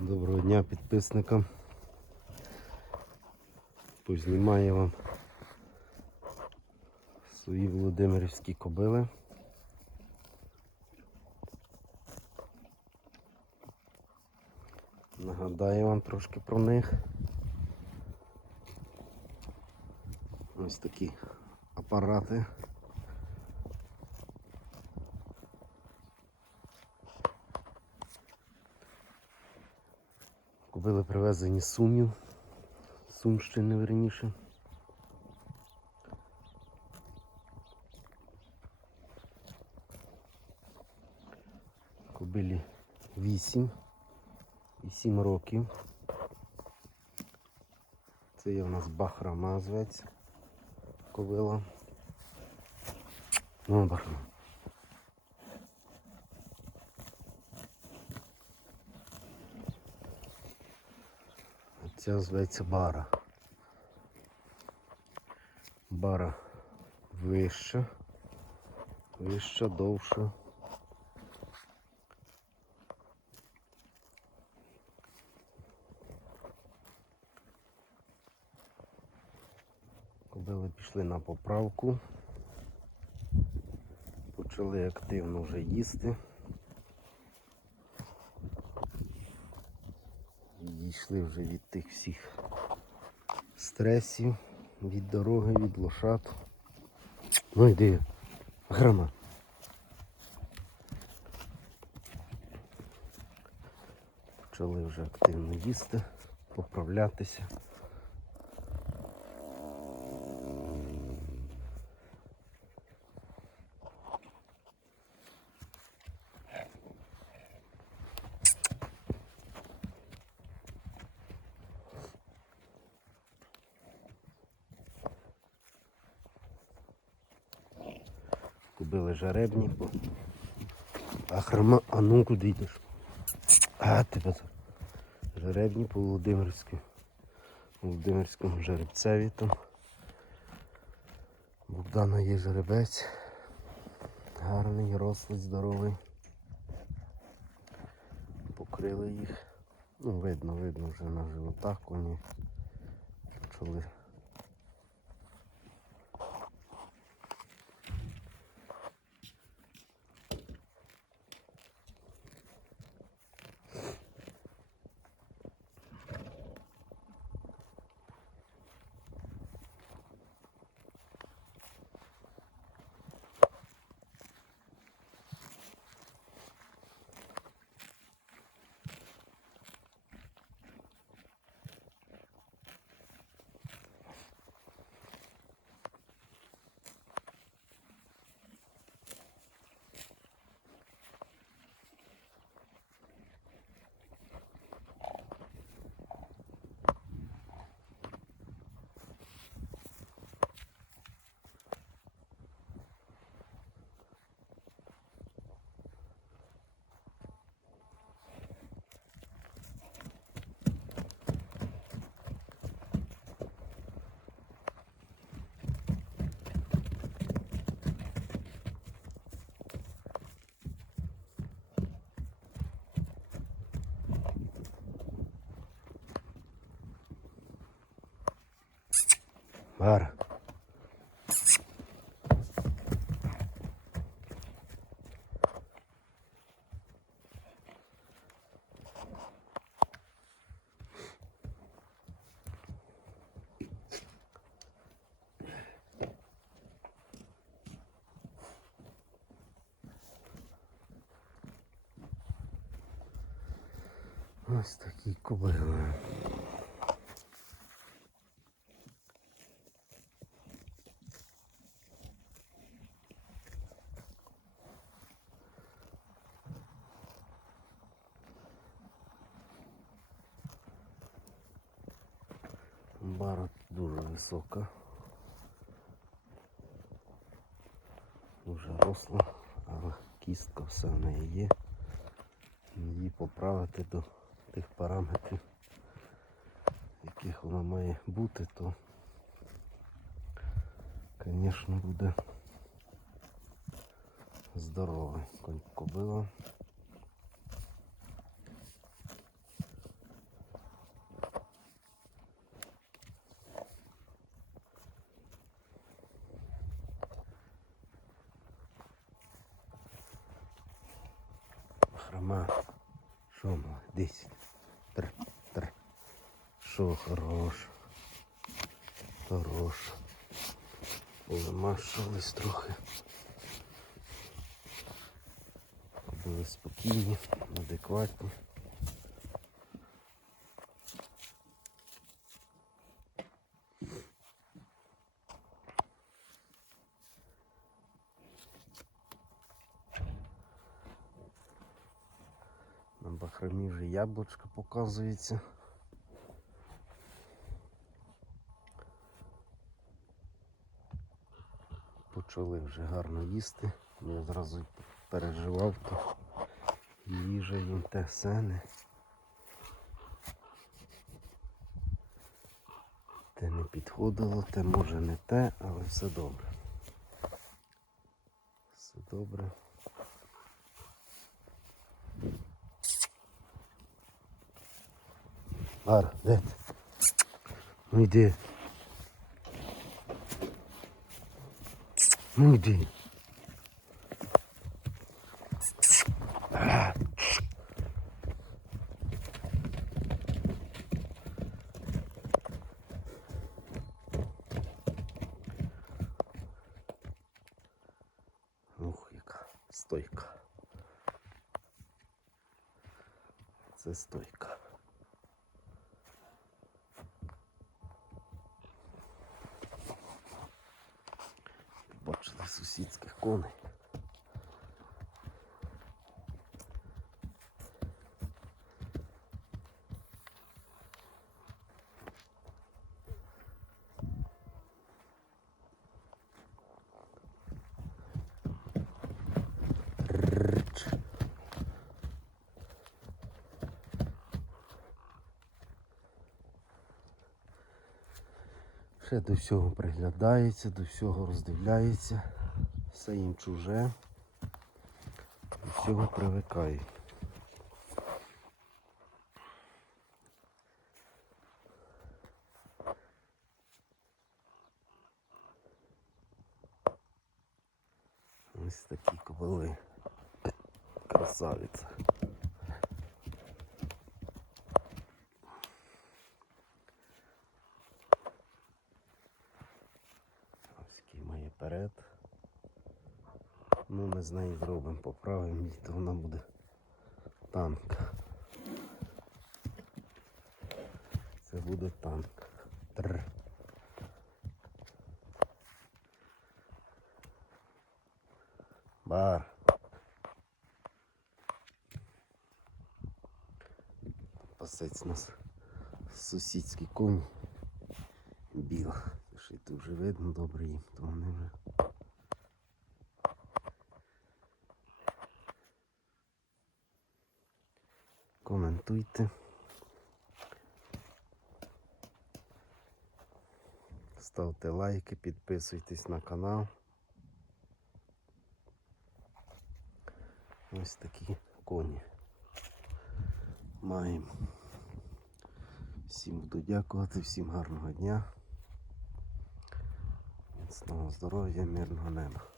Доброго дня підписникам. Познімаю вам свої Володимирівські кобили. Нагадаю вам трошки про них. Ось такі апарати. Купили привезені Сумів, Сумщини верніше. Кобилі 8 і 7 років. Це є у нас бахрама зветься. Кобила. Ну, бахрама. Ця зветься бара. Бара вища, вища, довша. Кобили пішли на поправку. Почали активно вже їсти. Дійшли вже від тих всіх стресів, від дороги, від лошад. Ну йди, грама. Почали вже активно їсти, поправлятися. Купили жаребні. А хрома, а ну куди йдеш? А тебе. Жеребні по Володимирську. Володимирському жеребцеві там. Богдана є жеребець. Гарний, рослий, здоровий. Покрили їх. Ну, видно, видно вже на животах вони почали Бар. Ось такі кобили. Бара дуже висока. Дуже росла, але кістка все в неї є. Її поправити до тих параметрів, яких вона має бути, то звісно буде здорова конь кобила. Роман. Що молодець. Тр, тр. Що хорош. Хорош. Полемашались трохи. Були спокійні, адекватні. Бахромі вже яблучко показується. Почали вже гарно їсти. Я зразу переживав, то їжа їм те сене. Те не підходило, те може не те, але все добре. Все добре. Ара, де ти? Ну йди. Ну йди. Ух, яка стойка. Це стойка. Коней. Ще до всього приглядається, до всього роздивляється, все їм чуже, до всього привикають. Ось такі кобили. Красавиця. Ось який має перед. Ну, ми з нею зробимо, поправимо її, то вона буде танк. Це буде танк. Тр. Бар. Пасець у нас сусідський конь. Біла. Що й тут вже видно добре їм, то вони вже. Коментуйте. Ставте лайки, підписуйтесь на канал. Ось такі коні. Маємо. Всім буду дякувати, всім гарного дня. Міцного здоров'я, мирного неба.